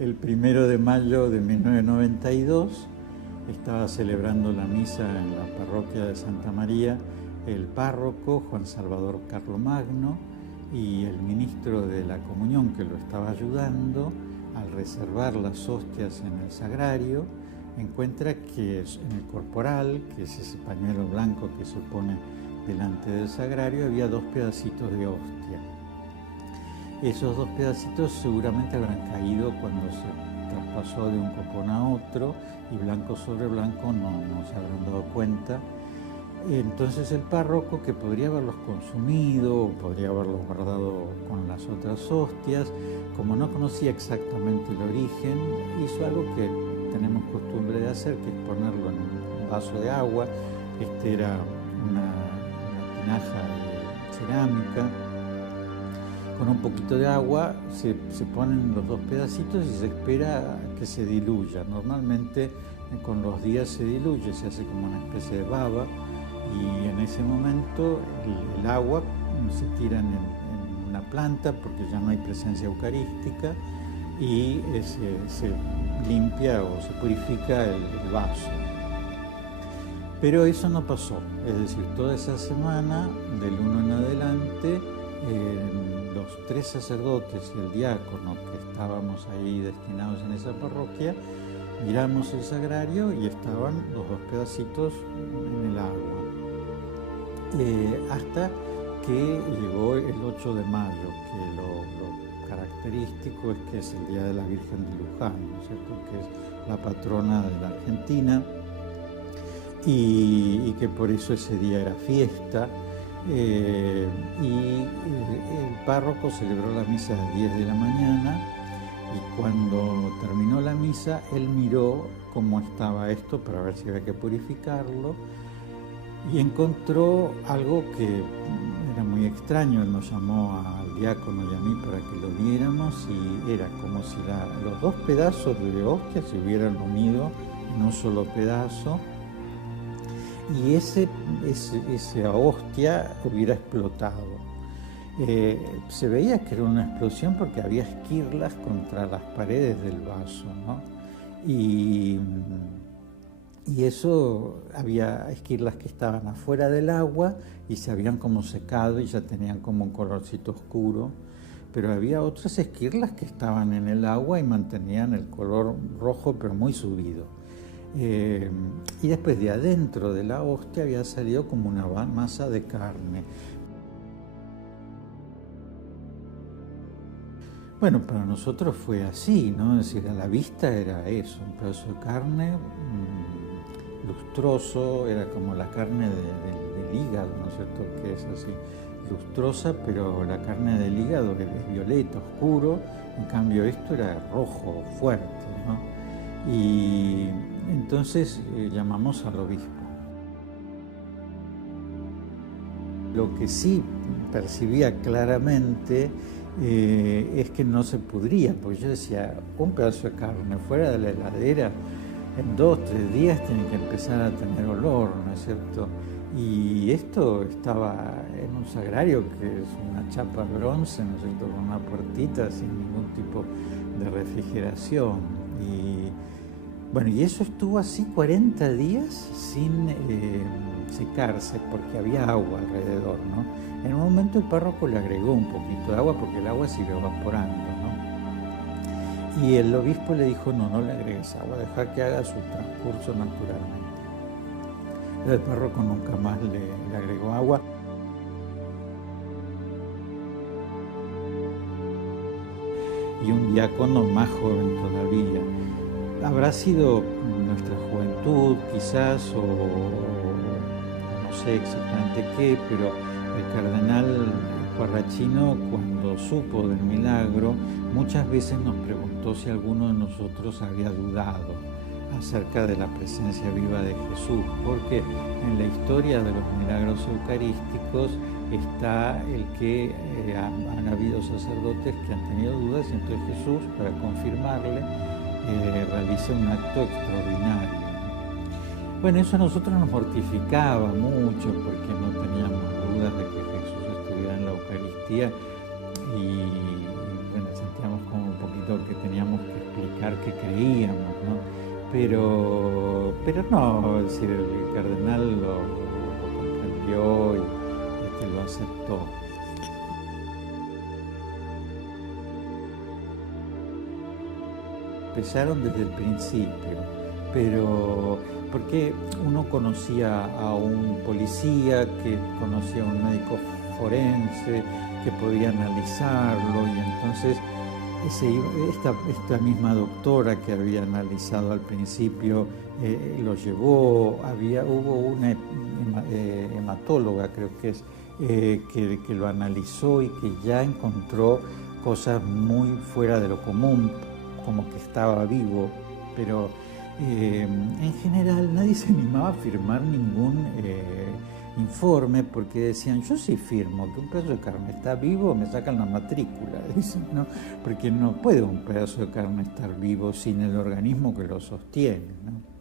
El 1 de mayo de 1992 estaba celebrando la misa en la parroquia de Santa María el párroco Juan Salvador Carlomagno y el ministro de la Comunión que lo estaba ayudando. Al reservar las hostias en el sagrario, encuentra que en el corporal, que es ese pañuelo blanco que se pone delante del sagrario, había 2 pedacitos de hostia. Esos 2 pedacitos seguramente habrán caído cuando se traspasó de un copón a otro, y blanco sobre blanco no se habrán dado cuenta. Entonces el párroco, que podría haberlos consumido o podría haberlos guardado con las otras hostias, como no conocía exactamente el origen, hizo algo que tenemos costumbre de hacer, que es ponerlo en un vaso de agua. Era una tinaja de cerámica. Con un poquito de agua se ponen los 2 pedacitos y se espera a que se diluya. Normalmente con los días se diluye, se hace como una especie de baba, y en ese momento el agua se tira en una planta porque ya no hay presencia eucarística, y se limpia o se purifica el vaso. Pero eso no pasó, es decir, toda esa semana, del 1 en adelante, los 3 sacerdotes y el diácono que estábamos ahí destinados en esa parroquia, miramos el sagrario y estaban los 2 pedacitos en el agua. Hasta que llegó el 8 de mayo, que lo característico es que es el Día de la Virgen de Luján, ¿no es cierto?, que es la patrona de la Argentina, y que por eso ese día era fiesta. Y el párroco celebró la misa a las 10 de la mañana, y cuando terminó la misa él miró cómo estaba esto para ver si había que purificarlo, y encontró algo que era muy extraño. Él nos llamó al diácono y a mí para que lo viéramos, y era como si los 2 pedazos de hostia se hubieran unido en un solo pedazo, y esa hostia hubiera explotado. Se veía que era una explosión porque había esquirlas contra las paredes del vaso, ¿no? Y eso, había esquirlas que estaban afuera del agua y se habían como secado y ya tenían como un colorcito oscuro, pero había otras esquirlas que estaban en el agua y mantenían el color rojo pero muy subido. Y después, de adentro de la hostia había salido como una masa de carne. Bueno, para nosotros fue así, ¿no? Es decir, a la vista era eso, un pedazo de carne lustroso, era como la carne del hígado, ¿no es cierto?, que es así, lustrosa, pero la carne del hígado es violeta, oscuro, en cambio esto era rojo, fuerte, ¿no? Y entonces llamamos al obispo. Lo que sí percibía claramente es que no se pudría, porque yo decía, un pedazo de carne fuera de la heladera, en 2 o 3 días tiene que empezar a tener olor, ¿no es cierto? Y esto estaba en un sagrario que es una chapa bronce, ¿no es cierto?, con una puertita sin ningún tipo de refrigeración. Y bueno, y eso estuvo así 40 días sin secarse, porque había agua alrededor, ¿no? En un momento el párroco le agregó un poquito de agua porque el agua se iba evaporando, ¿no? Y el obispo le dijo, no le agregues agua, deja que haga su transcurso naturalmente. El párroco nunca más le agregó agua. Y un diácono más joven todavía. Habrá sido nuestra juventud, quizás, o no sé exactamente qué, pero el cardenal Guarrachino, cuando supo del milagro, muchas veces nos preguntó si alguno de nosotros había dudado acerca de la presencia viva de Jesús, porque en la historia de los milagros eucarísticos está el que han habido sacerdotes que han tenido dudas, y entonces Jesús, para confirmarle, realiza un acto extraordinario. Bueno, eso a nosotros nos mortificaba mucho porque no teníamos dudas de que Jesús estuviera en la Eucaristía, y bueno, sentíamos como un poquito que teníamos que explicar explicar qué creíamos, ¿no? Pero no, es decir, el cardenal lo comprendió y lo aceptó. Empezaron desde el principio, pero porque uno conocía a un policía, que conocía a un médico forense, que podía analizarlo, y entonces esta misma doctora que había analizado al principio lo llevó, hubo una hematóloga, creo que es, que lo analizó y que ya encontró cosas muy fuera de lo común, como que estaba vivo, pero en general nadie se animaba a firmar ningún informe, porque decían, yo sí firmo que un pedazo de carne está vivo, me sacan la matrícula, dicen, ¿no? Porque no puede un pedazo de carne estar vivo sin el organismo que lo sostiene, ¿no?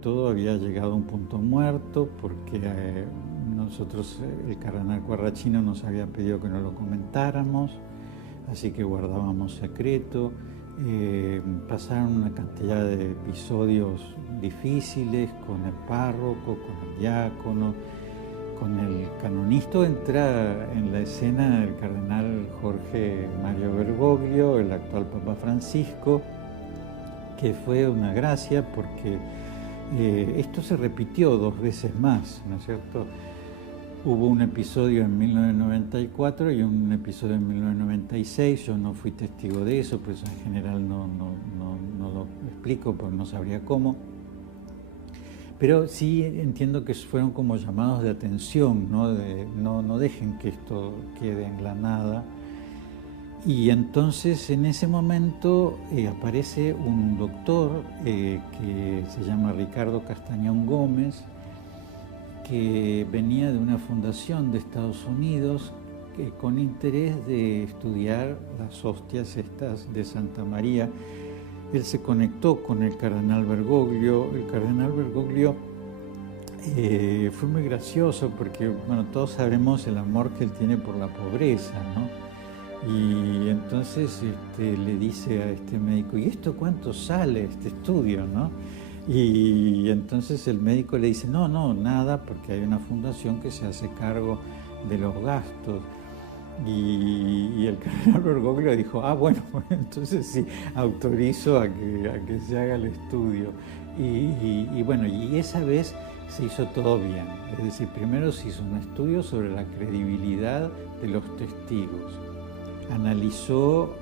Todo había llegado a un punto muerto porque nosotros, el cardenal Quarracino nos había pedido que no lo comentáramos, así que guardábamos secreto. Pasaron una cantidad de episodios difíciles con el párroco, con el diácono, con el canonisto. Entra en la escena el cardenal Jorge Mario Bergoglio, el actual Papa Francisco, que fue una gracia porque esto se repitió 2 veces más, ¿no es cierto? Hubo un episodio en 1994 y un episodio en 1996. Yo no fui testigo de eso, pues en general no lo explico porque no sabría cómo. Pero sí entiendo que fueron como llamados de atención, ¿no? No dejen que esto quede en la nada. Y entonces en ese momento aparece un doctor que se llama Ricardo Castañón Gómez, que venía de una fundación de Estados Unidos con interés de estudiar las hostias estas de Santa María. Él se conectó con el cardenal Bergoglio. El cardenal Bergoglio fue muy gracioso porque, bueno, todos sabemos el amor que él tiene por la pobreza, ¿no? Y entonces le dice a este médico, ¿y esto cuánto sale este estudio, no? Y entonces el médico le dice, no, nada, porque hay una fundación que se hace cargo de los gastos. Y el cardenal Bergoglio dijo, bueno, entonces sí, autorizo a que se haga el estudio. Y bueno, y esa vez se hizo todo bien. Es decir, primero se hizo un estudio sobre la credibilidad de los testigos. Analizó,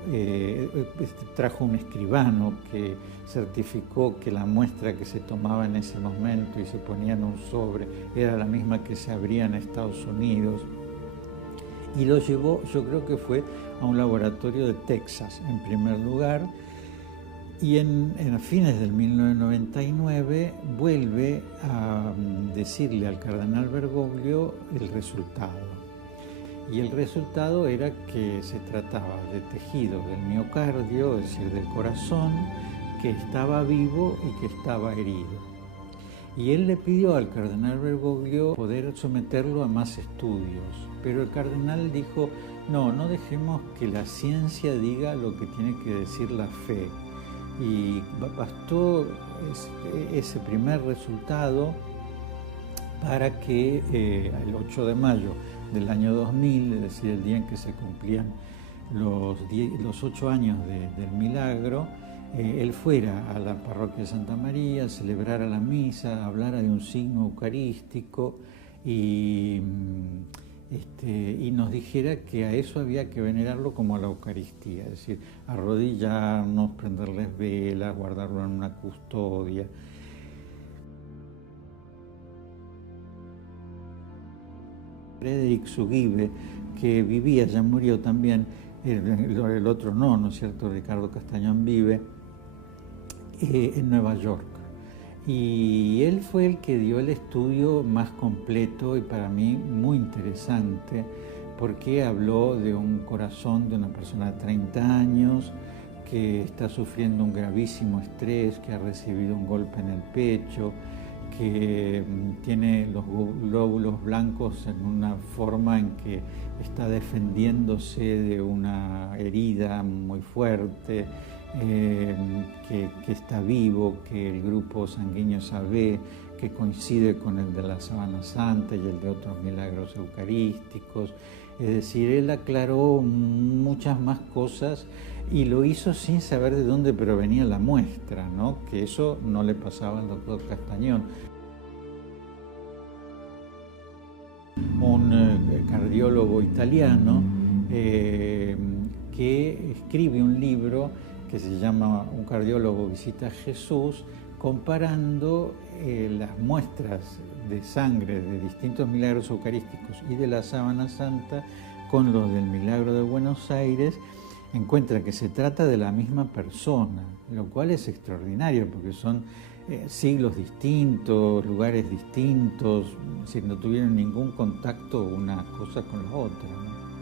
trajo un escribano que certificó que la muestra que se tomaba en ese momento y se ponía en un sobre era la misma que se abría en Estados Unidos, y lo llevó, yo creo que fue a un laboratorio de Texas en primer lugar, y en fines del 1999 vuelve a decirle al cardenal Bergoglio el resultado. Y el resultado era que se trataba de tejido del miocardio, es decir, del corazón, que estaba vivo y que estaba herido. Y él le pidió al cardenal Bergoglio poder someterlo a más estudios, pero el cardenal dijo, no dejemos que la ciencia diga lo que tiene que decir la fe. Y bastó ese primer resultado para que el 8 de mayo del año 2000, es decir, el día en que se cumplían los 8 años del milagro, él fuera a la parroquia de Santa María, celebrara la misa, hablara de un signo eucarístico y nos dijera que a eso había que venerarlo como a la Eucaristía, es decir, arrodillarnos, prenderles velas, guardarlo en una custodia. Frederick Sugibe, que vivía, ya murió también, el otro ¿no es cierto? Ricardo Castañón vive en Nueva York. Y él fue el que dio el estudio más completo y para mí muy interesante, porque habló de un corazón de una persona de 30 años que está sufriendo un gravísimo estrés, que ha recibido un golpe en el pecho, que tiene los glóbulos blancos en una forma en que está defendiéndose de una herida muy fuerte, que está vivo, que el grupo sanguíneo es AB, que coincide con el de la Sábana Santa y el de otros milagros eucarísticos. Es decir, él aclaró muchas más cosas y lo hizo sin saber de dónde provenía la muestra, ¿no? Que eso no le pasaba al doctor Castañón. Un cardiólogo italiano que escribe un libro que se llama Un cardiólogo visita a Jesús, comparando las muestras de sangre de distintos milagros eucarísticos y de la Sábana Santa con los del milagro de Buenos Aires. Encuentra que se trata de la misma persona, lo cual es extraordinario porque son siglos distintos, lugares distintos, si no tuvieron ningún contacto una cosa con la otra, ¿no?